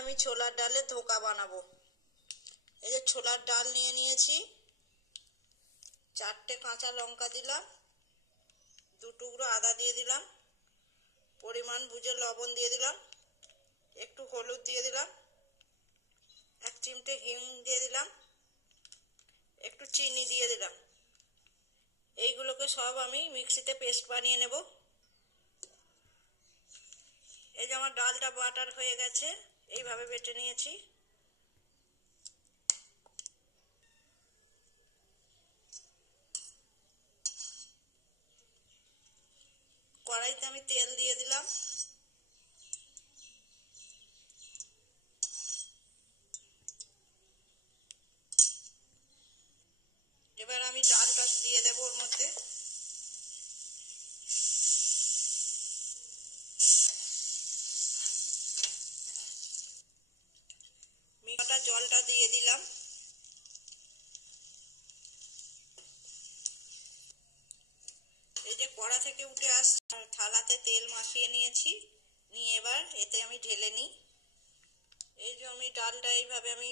আমি ছোলার ডালের ধোকা বানাবো। এই যে ছোলার ডাল নিয়ে নিয়েছি, 4টে কাঁচা লঙ্কা দিলাম, 2 টুকরো আদা দিয়ে দিলাম, পরিমাণ বুঝে লবণ দিয়ে দিলাম, একটু হলুদ দিয়ে দিলাম, 1 চিমটে হিং দিয়ে দিলাম, একটু চিনি দিয়ে দিলাম। এইগুলোকে সব আমি মিক্সিতে পেস্ট বানিয়ে নেব। এই যে আমার ডালটা বাটার হয়ে গেছে, এইভাবে বেটে নিয়েছি। কড়াইতে আমি তেল দিয়ে দিলাম। এবার আমি ডালটা দিয়ে দেবো ওর মধ্যে। মিক্সটা জলটা দিয়ে দিলাম। এই যে কড়া থেকে উঠে আসছে, থালাতে তেল মাখিয়ে নিয়েছি, নিয়ে এবার এতে আমি ঢেলে নিই। এই যে আমি ডালটা এইভাবে আমি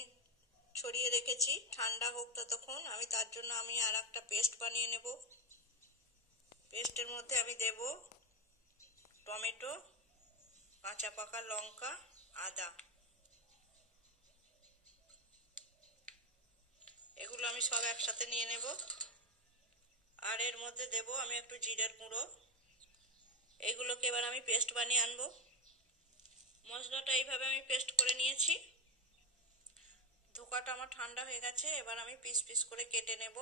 ছড়িয়ে রেখেছি, ঠান্ডা হোক ততক্ষণ। আমি তার জন্য আমি আর একটা পেস্ট বানিয়ে নেব। পেস্টের মধ্যে আমি দেব টমেটো, কাঁচা পাকা লঙ্কা, আদা। এগুলো আমি সব একসাথে নিয়ে নেব। আর এর মধ্যে দেব আমি একটু জিরের গুঁড়ো। এইগুলোকে এবার আমি পেস্ট বানিয়ে আনবো। মশলাটা এইভাবে আমি পেস্ট করে নিয়েছি। ধোকাটা আমার ঠান্ডা হয়ে গেছে, এবার আমি পিস পিস করে কেটে নেব।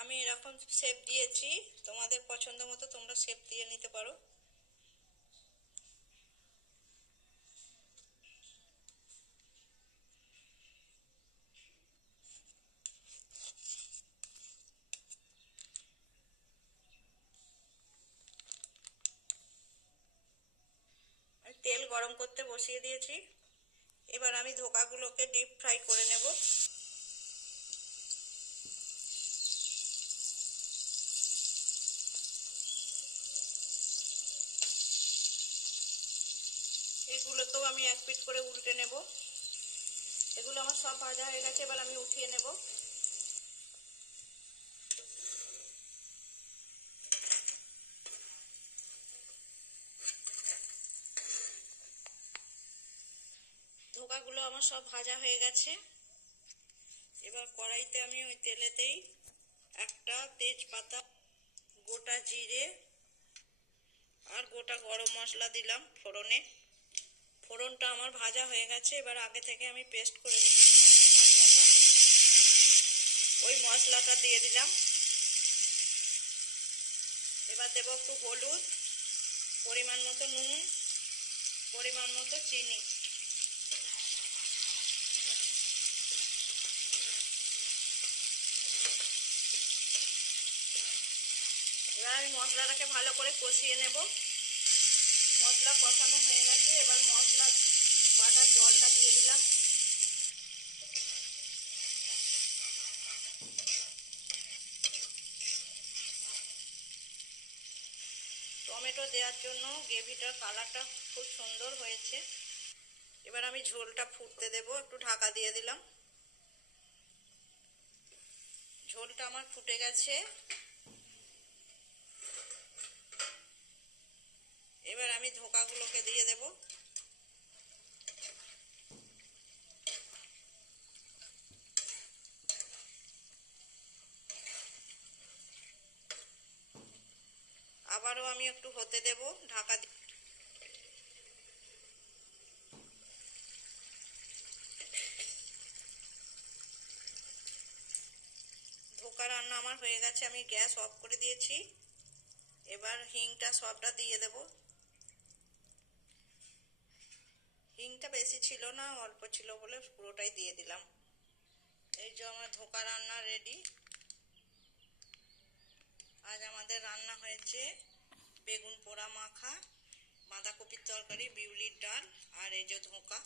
আমি এরকম শেপ দিয়েছি, তোমাদের পছন্দ মতো তোমরা শেপ দিয়ে নিতে পারো। তেল গরম করতে বসিয়ে দিয়েছি। এবার আমি ধোকাগুলোকে ডিপ ফ্রাই করে নেব। এগুলোকেও আমি 1 পিঠ করে উল্টে নেব। এগুলো আমার সব ভাজা হয়ে গেছে, এবার আমি উঠিয়ে নেব। ধোকাগুলো আমার সব ভাজা হয়ে গেছে। এবার কড়াইতে আমি ওই তেলেতেই একটা তেজপাতা, গোটা জিরে আর গোটা গরম মশলা দিলাম ফোড়নে। ফোড়নটা আমার ভাজা হয়ে গেছে। এবার আগে থেকে আমি পেস্ট করে রেখেছিলাম মশলাটা, ওই মশলাটা দিয়ে দিলাম। এবার দেবো একটু হলুদ, পরিমাণ মতো নুন, পরিমাণ মতো চিনি। এবার আমি মশলাটাকে ভালো করে কষিয়ে নেব। মশলা কষানো হয়ে গেছে, এবার মশলা বাটার জলটা দিয়ে দিলাম। টমেটো দেওয়ার জন্য গ্রেভিটার কালারটা খুব সুন্দর হয়েছে। এবার আমি ঝোলটা ফুটতে দেব, একটু ঢাকা দিয়ে দিলাম। ঝোলটা আমার ফুটে গেছে। এবার আমি ধোকাগুলোকে দিয়ে দেব। আবারও আমি একটু হতে দেব ঢাকা দিয়ে। ধোকা রান্না আমার হয়ে গেছে, আমি গ্যাস অফ করে দিয়েছি। এবার হিংটা সবটা দিয়ে দেব। হিংটা বেশি ছিল না, অল্প ছিল বলে পুরোটাই দিয়ে দিলাম। এই যে আমার ধোকা রান্না রেডি। আজ আমাদের রান্না হয়েছে বেগুন পোড়া মাখা, বাঁধাকপির তরকারি, বিউলির ডাল আর এই যে ধোকা।